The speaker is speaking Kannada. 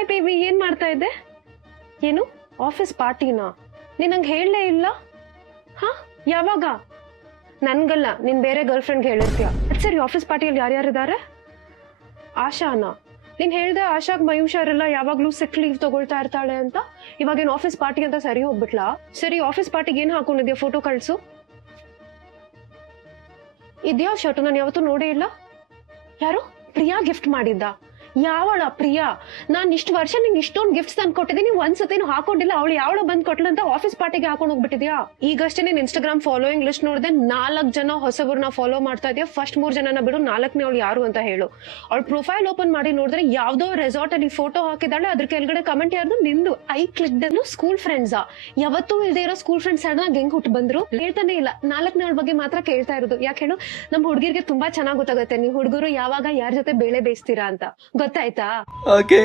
ಹಾಯ್ ಬೇಬಿ, ಏನ್ ಮಾಡ್ತಾ ಇದ್ದೆ? ಏನು ಆಫೀಸ್ ಪಾರ್ಟಿನಾ? ನೀನ್ ನಂಗೆ ಹೇಳಲೇ ಇಲ್ಲ. ಹಾ, ಯಾವಾಗ? ನನ್ಗಲ್ಲ, ನೀನ್ ಬೇರೆ ಗರ್ಲ್ ಫ್ರೆಂಡ್ಗೆ ಹೇಳಿರ್ತೀಯ. ಸರಿ, ಆಫೀಸ್ ಪಾರ್ಟಿಯಲ್ಲಿ ಯಾರ್ಯಾರಿದ್ದಾರೆ? ಆಶಾನ? ನೀನ್ ಹೇಳ್ದೆ ಆಶಾಗ್ ಮಯೂಷಾರೆಲ್ಲ ಯಾವಾಗ್ಲೂ ಸಿಕ್ ಲೀವ್ ತಗೊಳ್ತಾ ಇರ್ತಾಳೆ ಅಂತ. ಇವಾಗೇನು ಆಫೀಸ್ ಪಾರ್ಟಿ ಅಂತ ಸರಿ ಹೋಗ್ಬಿಟ್ಲಾ? ಸರಿ, ಆಫೀಸ್ ಪಾರ್ಟಿಗೆ ಏನ್ ಹಾಕೊಂಡಿದ್ಯಾ? ಫೋಟೋ ಕಳ್ಸು. ಇದ್ಯಾ ಶರ್ಟ್? ನಾನು ಯಾವತ್ತೂ ನೋಡೇ ಇಲ್ಲ. ಯಾರು? ಪ್ರಿಯಾ ಗಿಫ್ಟ್ ಮಾಡಿದ್ದ? ಯಾವಳ ಪ್ರಿಯಾ? ನಾನ್ ಇಷ್ಟು ವರ್ಷ ನಿಂಗೆ ಇಷ್ಟೊಂದು ಗಿಫ್ಟ್ಸ್ ತಂದು ಕೊಟ್ಟಿದ್ದೀನಿ, ಒಂದ್ಸತಿನೂ ಹಾಕೊಂಡಿಲ್ಲ. ಅವಳು ಯಾವಳ ಬಂದ್ ಕೊಟ್ಲಂತ ಆಫೀಸ್ ಪಾರ್ಟಿಗೆ ಹಾಕೊಂಡು ಹೋಗ್ಬಿಟ್ಟಿದ್ಯಾ? ಈಗಷ್ಟೇ ನೀನ್ ಇನ್ಸ್ಟಾಗ್ರಾಮ್ ಫಾಲೋಯಿಂಗ್ ಲಿಸ್ಟ್ ನೋಡಿದೆ, 4 ಜನ ಹೊಸಬರನ್ನ ಫಾಲೋ ಮಾಡ್ತಾ ಇದೆಯಾ. ಫಸ್ಟ್ 3 ಜನನ ಬಿಡು, 4ನೇ ಅವಳು ಯಾರು ಅಂತ ಹೇಳು. ಅವಳು ಪ್ರೊಫೈಲ್ ಓಪನ್ ಮಾಡಿ ನೋಡಿದ್ರೆ ಯಾವ್ದೋ ರೆಸಾರ್ಟ್ ಅಲ್ಲಿ ಫೋಟೋ ಹಾಕಿದಾಳೆ, ಅದ್ರ ಕೆಳಗಡೆ ಕಮೆಂಟ್ ಯಾರ್ದು? ನಿಂದು. I clicked. ಸ್ಕೂಲ್ ಫ್ರೆಂಡ್ಸಾ? ಯಾವತ್ತೂ ಇಲ್ದೇ ಇರೋ ಸ್ಕೂಲ್ ಫ್ರೆಂಡ್ಸ್ ಸಡನ್ ಆಗಿ ಹೆಂಗ್ ಹುಟ್ಟು ಬಂದ್ರು? ಹೇಳ್ತಾನೆ ಇಲ್ಲ. 4ನೇ ಅವಳ ಬಗ್ಗೆ ಮಾತ್ರ ಕೇಳ್ತಾ ಇರೋದು. ಯಾಕೆ ಹೇಳು? ನಮ್ ಹುಡುಗಿರ್ಗೆ ತುಂಬಾ ಚೆನ್ನಾಗ್ ಗೊತ್ತಾಗುತ್ತೆ ನೀವು ಹುಡುಗರು ಯಾವಾಗ ಯಾರ ಜೊತೆ ಬೇಳೆ ಬೇಯಿಸ್ತೀರಾ ಅಂತ. ಗೊತ್ತಾಯ್ತಾ? ಓಕೆ.